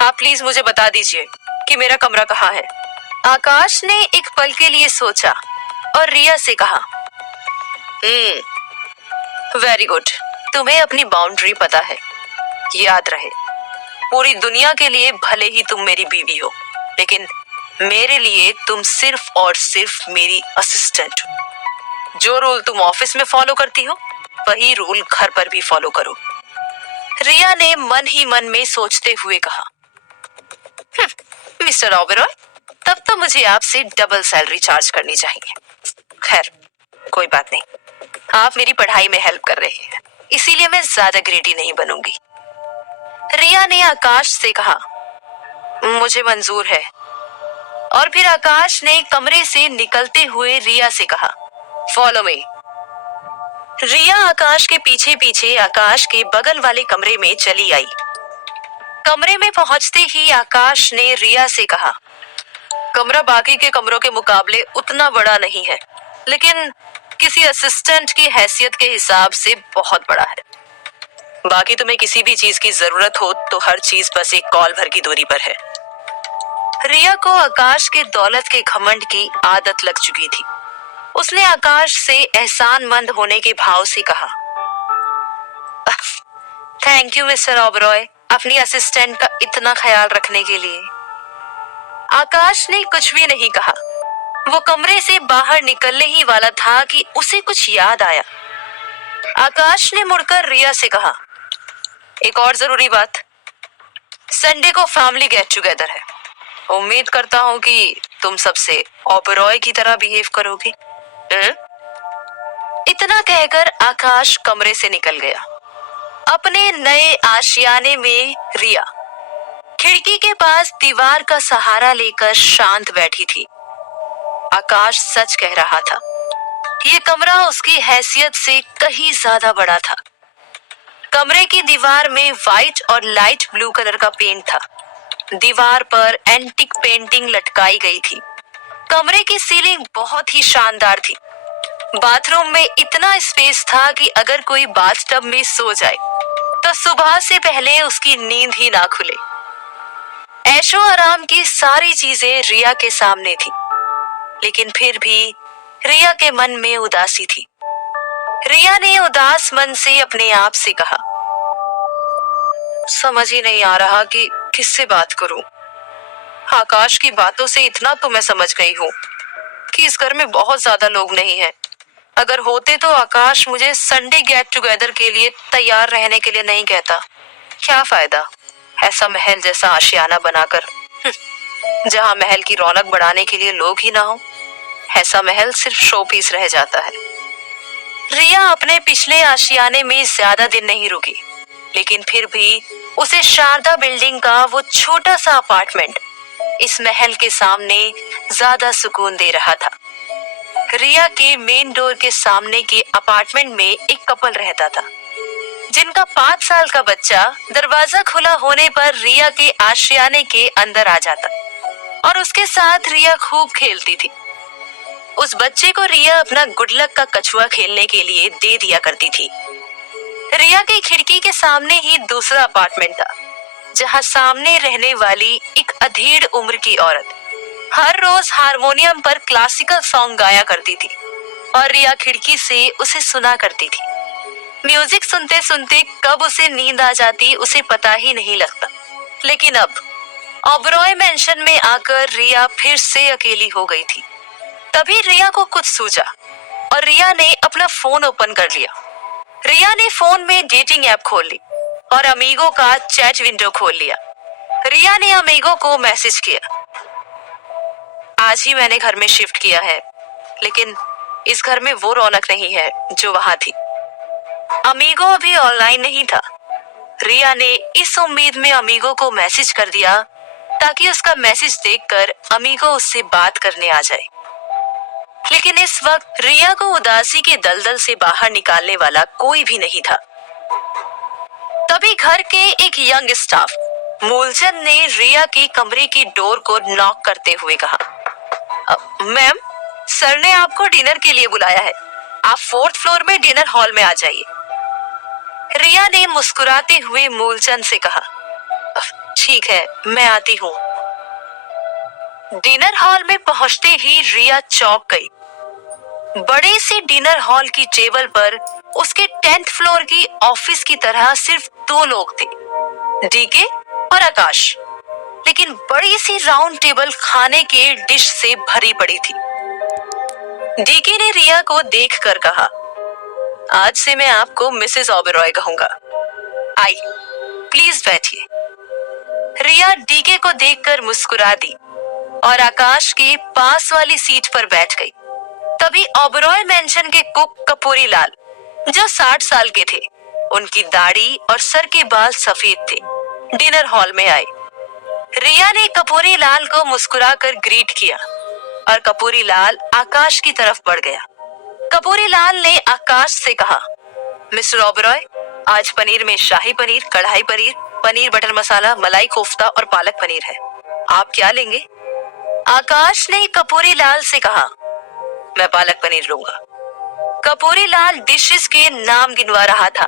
आप प्लीज मुझे बता दीजिए कि मेरा कमरा कहाँ है। आकाश ने एक पल के लिए सोचा और रिया से कहा, वेरी गुड, तुम्हें अपनी बाउंड्री पता है। याद रहे, पूरी दुनिया के लिए भले ही तुम मेरी बीवी हो, लेकिन मेरे लिए तुम सिर्फ और सिर्फ मेरी असिस्टेंट हो। जो रूल तुम ऑफिस में फॉलो करती हो, वही रूल घर पर भी फॉलो करो। रिया ने मन ही मन में सोचते हुए कहा, मिस्टर ओबेरॉय, तब तो मुझे आपसे डबल सैलरी चार्ज करनी चाहिए। खैर, कोई बात नहीं, आप मेरी पढ़ाई में हेल्प कर रहे हैं, इसीलिए मैं ज्यादा ग्रेडी नहीं बनूंगी। रिया ने आकाश से कहा, मुझे मंजूर है। और फिर आकाश ने कमरे से निकलते हुए रिया से कहा, फॉलो मी। रिया आकाश के पीछे पीछे आकाश के बगल वाले कमरे में चली आई। कमरे में पहुंचते ही आकाश ने रिया से कहा, कमरा बाकी के कमरों के मुकाबले उतना बड़ा नहीं है, लेकिन किसी असिस्टेंट की हैसियत के हिसाब से बहुत बड़ा है। बाकी तुम्हें किसी भी चीज की जरूरत हो तो हर चीज बस एक कॉल भर की दूरी पर है। रिया को आकाश के दौलत के घमंड की आदत लग चुकी थी। उसने आकाश से एहसानमंद होने के भाव से कहा, थैंक यू मिस्टर ओबेरॉय, अपनी असिस्टेंट का इतना ख्याल रखने के लिए। आकाश ने कुछ भी नहीं कहा। वो कमरे से बाहर निकलने ही वाला था कि उसे कुछ याद आया। आकाश ने मुड़कर रिया से कहा, एक और जरूरी बात, संडे को फैमिली गेट टुगेदर है। उम्मीद करता हूं कि तुम सबसे ओबेरॉय की तरह बिहेव करोगी। इतना कहकर आकाश कमरे से निकल गया। अपने नए आशियाने में रिया खिड़की के पास दीवार का सहारा लेकर शांत बैठी थी। आकाश सच कह रहा था, ये कमरा उसकी हैसियत से कहीं ज्यादा बड़ा था। कमरे की दीवार में व्हाइट और लाइट ब्लू कलर का पेंट था। दीवार पर एंटिक पेंटिंग लटकाई गई थी। कमरे की सीलिंग बहुत ही शानदार थी। बाथरूम में इतना स्पेस था कि अगर कोई बाथटब में सो जाए तो सुबह से पहले उसकी नींद ही ना खुले। ऐशो आराम की सारी चीजें रिया के सामने थी, लेकिन फिर भी रिया के मन में उदासी थी। रिया ने उदास मन से अपने आप से कहा, समझ ही नहीं आ रहा कि किससे बात करूं। आकाश की बातों से इतना तो मैं समझ गई हूं कि इस घर में बहुत ज्यादा लोग नहीं हैं। अगर होते तो आकाश मुझे संडे गेट टुगेदर के लिए तैयार रहने के लिए नहीं कहता। क्या फायदा ऐसा महल जैसा आशियाना बनाकर, जहां महल की रौनक बढ़ाने के लिए लोग ही ना हो। ऐसा महल सिर्फ शो पीस रह जाता है। रिया अपने पिछले आशियाने में ज्यादा दिन नहीं रुकी, लेकिन फिर भी उसे शारदा बिल्डिंग का वो छोटा सा अपार्टमेंट इस महल के सामने ज्यादा सुकून दे रहा था। रिया के मेन डोर के सामने के अपार्टमेंट में एक कपल रहता था, जिनका 5 साल का बच्चा दरवाजा खुला होने पर रिया के आशियाने के अंदर आ जाता और उसके साथ रिया खूब खेलती थी। उस बच्चे को रिया अपना गुड लक का कछुआ खेलने के लिए दे दिया करती थी। रिया की खिड़की के सामने ही दूसरा अपार्टमेंट था, जहां सामने रहने वाली एक अधेड़ उम्र की औरत हर रोज हारमोनियम पर क्लासिकल सॉन्ग गाया करती थी और रिया खिड़की से उसे सुना करती थी। म्यूजिक सुनते सुनते कब उसे नींद आ जाती उसे पता ही नहीं लगता। लेकिन अब ओबेरॉय मेंशन में आकर रिया फिर से अकेली हो गई थी। तभी रिया को कुछ सूझा और रिया ने अपना फोन ओपन कर लिया। रिया ने फोन में डेटिंग ऐप खोल ली और अमीगो का चैट विंडो खोल लिया। रिया ने अमीगो को मैसेज किया, आज ही मैंने घर में शिफ्ट किया है, लेकिन इस घर में वो रौनक नहीं है जो वहां थी। अमीगो अभी ऑनलाइन नहीं था। रिया ने इस उम्मीद में अमीगो को मैसेज कर दिया ताकि उसका मैसेज देखकर अमीगो उससे बात करने आ जाए। लेकिन इस वक्त रिया को उदासी के दलदल से बाहर निकालने वाला कोई भी नहीं था। तभी घर के एक यंग स्टाफ मूलचंद ने रिया के कमरे की डोर को नॉक करते हुए कहा, मैम, सर ने आपको डिनर के लिए बुलाया है, आप 4th फ्लोर में डिनर हॉल में आ जाइए। रिया ने मुस्कुराते हुए मूलचंद से कहा, ठीक है, मैं आती हूँ। डिनर हॉल में पहुंचते ही रिया चौंक गई। बड़े से डिनर हॉल की टेबल पर उसके 10th फ्लोर की ऑफिस की तरह सिर्फ 2 लोग थे, डीके और आकाश। लेकिन बड़ी सी राउंड टेबल खाने के डिश से भरी पड़ी थी। डीके ने रिया को देखकर कहा, आज से मैं आपको मिसेस ओबेरॉय कहूंगा। आई, प्लीज बैठिए। रिया डीके को देखकर मुस्कुरा दी और आकाश के पास वाली सीट पर बैठ गई। तभी ओबेरॉय मेंशन के कुक कपूरी लाल, जो 60 साल के थे, उनकी दाढ़ी और सर के बाल सफेद थे, डिनर हॉल में आए। रिया ने कपूरी लाल को मुस्कुराकर ग्रीट किया और कपूरी लाल आकाश की तरफ बढ़ गया। कपूरी लाल ने आकाश से कहा, मिस्टर ओबेरॉय, आज पनीर में शाही पनीर, कढ़ाई पनीर, पनीर बटर मसाला, मलाई कोफ्ता और पालक पनीर है। आप क्या लेंगे? आकाश ने कपूरी लाल से कहा, मैं पालक पनीर लूंगा। कपूरी लाल डिशेस के नाम गिनवा रहा था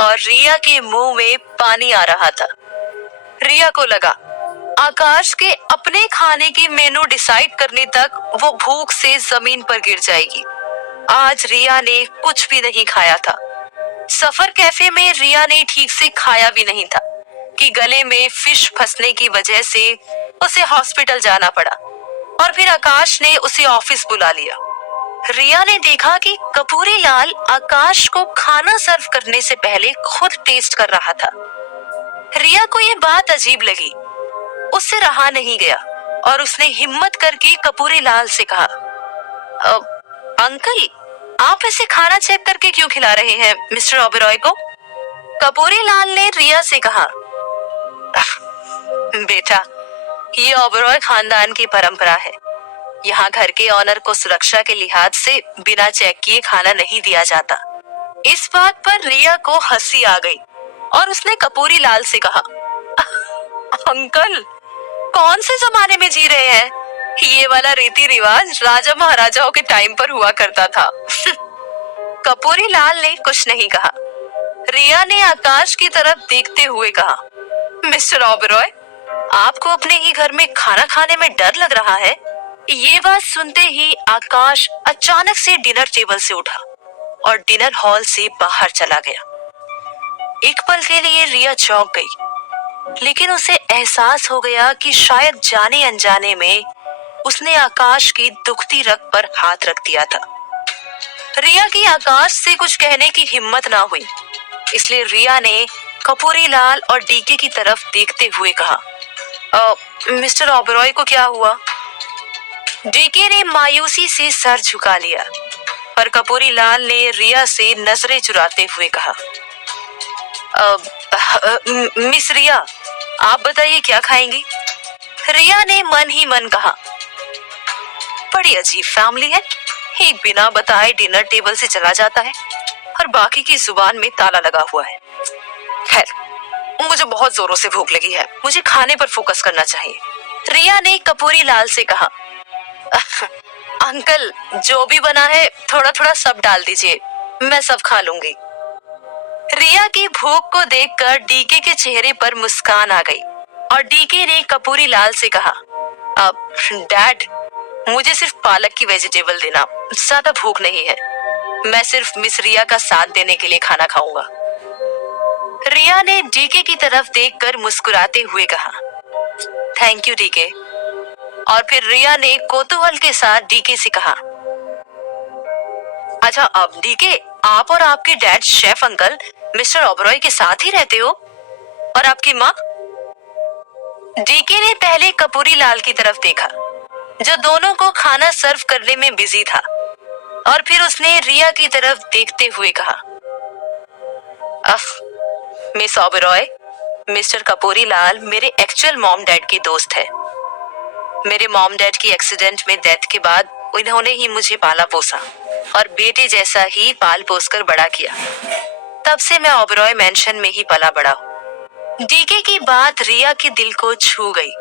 और रिया के मुंह में पानी आ रहा था। रिया को लगा आकाश के अपने खाने की मेनू डिसाइड करने तक वो भूख से जमीन पर गिर जाएगी। आज रिया ने कुछ भी नहीं खाया था। सफर कैफे में रिया ने ठीक से खाया भी नहीं था कि गले में फिश फंसने की वजह से उसे हॉस्पिटल जाना पड़ा और फिर आकाश ने उसे ऑफिस बुला लिया। रिया ने देखा कि कपूरी लाल आकाश को खाना सर्व करने से पहले खुद टेस्ट कर रहा था। रिया को ये बात अजीब लगी, उससे रहा नहीं गया और उसने हिम्मत करके कपूरी लाल से कहा, अंकल, आप इसे खाना चेक करके क्यों खिला रहे हैं मिस्टर ओबेरॉय को? कपूरी लाल ने रिया से कहा, बेटा, ये ओबेरॉय खानदान की परंपरा है। यहाँ घर के ऑनर को सुरक्षा के लिहाज से बिना चेक किए खाना नहीं दिया जाता। इस बात पर रिया को हंसी आ गई और उसने कपूरी लाल से कहा, अंकल, कौन से जमाने में जी रहे हैं? ये वाला रीति रिवाज राजा महाराजाओं के टाइम पर हुआ करता था। कपूरी लाल ने कुछ नहीं कहा। रिया ने आकाश की तरफ देखते हुए कहा, मिस्टर ओबेरॉय, आपको अपने ही घर में खाना खाने में डर लग रहा है? ये बात सुनते ही आकाश अचानक से डिनर टेबल से उठा और डिनर हॉल से बाहर चला गया। एक पल के लिए रिया चौंक गई, लेकिन उसे एहसास हो गया कि शायद जाने अनजाने में उसने आकाश की दुखती रग पर हाथ रख दिया था। रिया की आकाश से कुछ कहने की हिम्मत ना हुई, इसलिए रिया ने कपूरी लाल और डीके की तरफ देखते हुए कहा, मिस्टर ओबेरॉय को क्या हुआ? डीके ने मायूसी से सर झुका लिया पर कपूरी लाल ने रिया से नजरें चुराते हुए कहा, मिस रिया, आप बताइए क्या खाएंगी? रिया ने मन ही मन कहा, बड़ी अजीब फैमिली है, एक बिना बताए डिनर टेबल से चला जाता है और बाकी की जुबान में ताला लगा हुआ है। खैर, मुझे बहुत जोरों से भूख लगी है, मुझे खाने पर फोकस करना चाहिए। रिया ने कपूरी लाल से कहा, अंकल, जो भी बना है थोड़ा थोड़ा सब डाल दीजिए, मैं सब खा लूंगी। रिया की भूख को देखकर डीके के चेहरे पर मुस्कान आ गई और डीके ने कपूरी लाल से कहा, डैड, मुझे सिर्फ पालक की वेजिटेबल देना, ज्यादा भूख नहीं है। मैं सिर्फ मिस रिया का साथ देने के लिए खाना खाऊंगा। रिया ने डीके की तरफ देखकर मुस्कुराते हुए कहा, थैंक यू डीके। और फिर रिया ने कौतूहल के साथ डीके से कहा, अच्छा, अब डीके, आप और आपके dad chef uncle mister Oberoi के साथ ही रहते हो? और आपकी माँ? डीके ने पहले कपूरी लाल की तरफ देखा, जो दोनों को खाना सर्व करने में बिजी था, और फिर उसने रिया की तरफ देखते हुए कहा, मिस ओबेरॉय, मिस्टर कपूरी लाल मेरे एक्चुअल मॉम डैड के दोस्त है। मेरे मॉम डैड की एक्सीडेंट में डेथ के बाद उन्होंने ही मुझे पाला पोसा और बेटे जैसा ही पाल पोस कर बड़ा किया। तब से मैं ओबेरॉय मेंशन में ही पला बड़ा हूँ। डीके की बात रिया के दिल को छू गई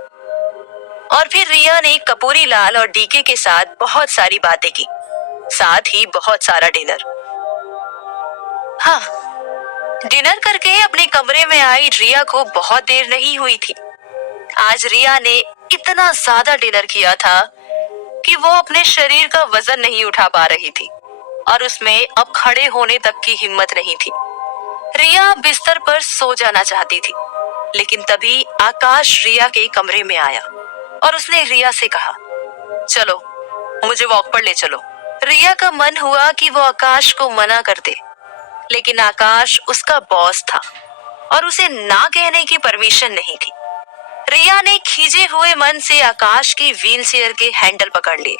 और फिर रिया ने कपूरी लाल और डीके के साथ बहुत सारी बातें की, साथ ही बहुत सारा डिनर। हाँ, डिनर करके अपने कमरे में आई रिया को बहुत देर नहीं हुई थी आज रिया ने इतना ज्यादा डिनर किया था कि वो अपने शरीर का वजन नहीं उठा पा रही थी और उसमें अब खड़े होने तक की हिम्मत नहीं थी। रिया बिस्तर पर सो जाना चाहती थी, लेकिन तभी आकाश रिया के कमरे में आया और उसने रिया से कहा, चलो मुझे वॉक पर ले चलो। रिया का मन हुआ कि वो आकाश को मना कर दे, लेकिन आकाश उसका बॉस था और उसे ना कहने की परमिशन नहीं थी। रिया ने खींचे हुए मन से आकाश की व्हीलचेयर के हैंडल पकड़ लिए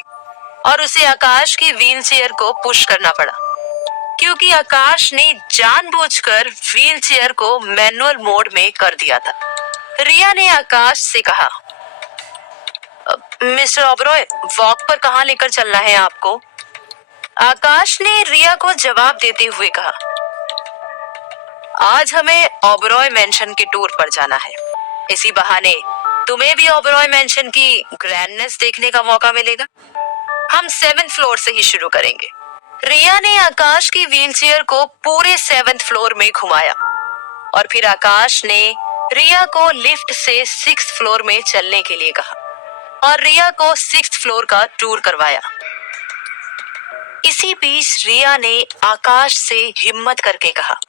और उसे आकाश की व्हीलचेयर को पुश करना पड़ा, क्योंकि आकाश ने जानबूझकर व्हीलचेयर को मैनुअल मोड में कर दिया था। रिया ने आकाश से कहा, मिस्टर ओबरॉय, वॉक पर कहाँ लेकर चलना है आपको? आकाश ने रिया को जवाब देते हुए कहा, आज हमें ओबरॉय मेंशन के टूर पर जाना है। इसी बहाने तुम्हें भी ओबरॉय मेंशन की ग्रैंडनेस देखने का मौका मिलेगा। हम 7th फ्लोर से ही शुरू करेंगे। रिया ने आकाश की व्हीलचेयर को पूरे 7th फ्लोर में घुमाया और फिर आकाश ने रिया को लिफ्ट से 6th फ्लोर में चलने के लिए कहा और रिया को 6th फ्लोर का टूर करवाया। इसी बीच रिया ने आकाश से हिम्मत करके कहा,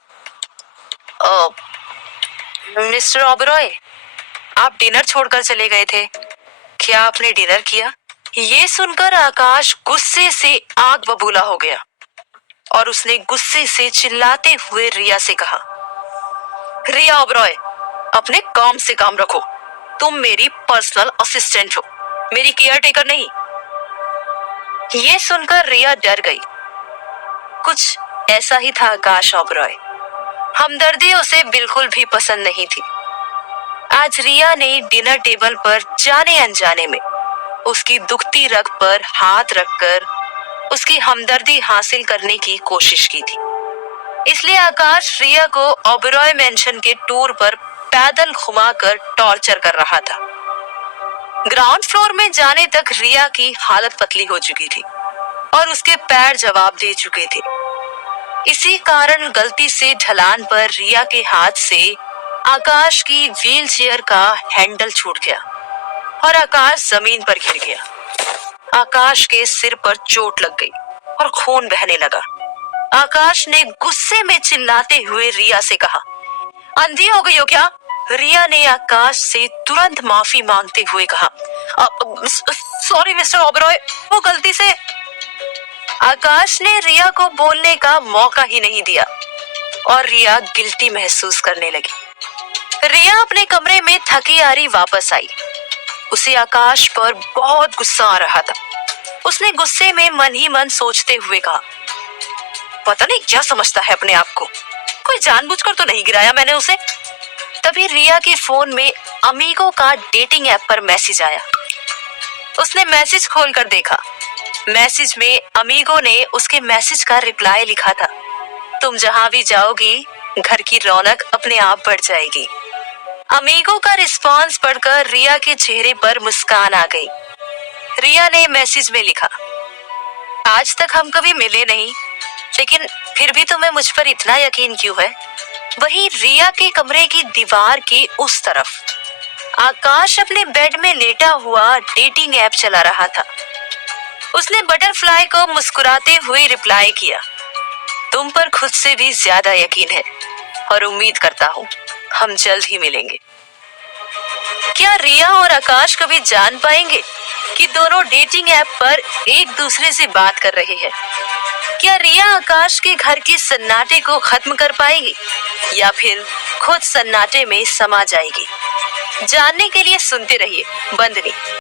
मिस्टर ओबरॉय, आप डिनर छोड़कर चले गए थे, क्या आपने डिनर किया? ये सुनकर आकाश गुस्से से आग बबूला हो गया और उसने गुस्से से चिल्लाते हुए रिया से कहा, रिया ओबरॉय, अपने काम से काम रखो। तुम मेरी पर्सनल असिस्टेंट हो, मेरी केयर टेकर नहीं। ये सुनकर रिया डर गई। कुछ ऐसा ही था आकाश ओबरॉय। हमदर्दी उसे बिल्कुल भी पसंद नहीं थी। आज रिया ने डिनर टेबल पर जाने अनजाने में उसकी दुखती रग पर हाथ रखकर उसकी हमदर्दी हासिल करने की कोशिश की थी। इसलिए आकाश रिया को ओबरॉय मेंशन के टूर पर पैदल घुमाकर टॉर्चर कर रहा था। ग्राउंड फ्लोर में जाने तक रिया की हालत पतली हो चुकी थी और उसके पैर जवाब दे चुके थे। इसी कारण गलती से ढलान पर रिया के हाथ से आकाश की व्हीलचेयर का हैंडल छूट गया और आकाश जमीन पर गिर गया। आकाश के सिर पर चोट लग गई और खून बहने लगा। आकाश ने गुस्से में चिल्लाते हुए रिया से कहा, अंधी हो गई हो क्या? रिया ने आकाश से तुरंत माफी मांगते हुए कहा, सॉरी मिस्टर ओबरॉय, वो गलती से। आकाश ने रिया को बोलने का मौका ही नहीं दिया और रिया गिल्टी महसूस करने लगी। रिया अपने कमरे में थकी हारी वापस आई। उसे आकाश पर बहुत गुस्सा आ रहा था। उसने गुस्से में मन ही मन सोचते हुए कहा, पता नहीं क्या समझता है अपने आप को, कोई जानबूझकर तो नहीं गिराया मैंने उसे। तभी रिया के फोन में अमीगो का डेटिंग ऐप पर मैसेज आया। उसने मैसेज खोलकर देखा। मैसेज में अमीगो ने उसके मैसेज का रिप्लाई लिखा था, तुम जहां भी जाओगी घर की रौनक अपने आप बढ़ जाएगी। अमीगो का रिस्पॉन्स पढ़कर रिया के चेहरे पर मुस्कान आ गई। रिया ने मैसेज में लिखा, आज तक हम कभी मिले नहीं, लेकिन फिर भी तुम्हें मुझ पर इतना यकीन क्यों है? वहीं रिया के कमरे की दीवार के उस तरफ आकाश अपने बेड में लेटा हुआ डेटिंग ऐप चला रहा था। उसने बटरफ्लाई को मुस्कुराते हुए रिप्लाई किया, तुम पर खुद से भी ज्यादा यकीन है और उम्मीद करता हूँ हम जल्द ही मिलेंगे। क्या रिया और आकाश कभी जान पाएंगे कि दोनों डेटिंग ऐप पर एक दूसरे से बात कर रहे हैं? क्या रिया आकाश के घर के सन्नाटे को खत्म कर पाएगी या फिर खुद सन्नाटे में समा जाएगी? जानने के लिए सुनते रहिए बंद नहीं।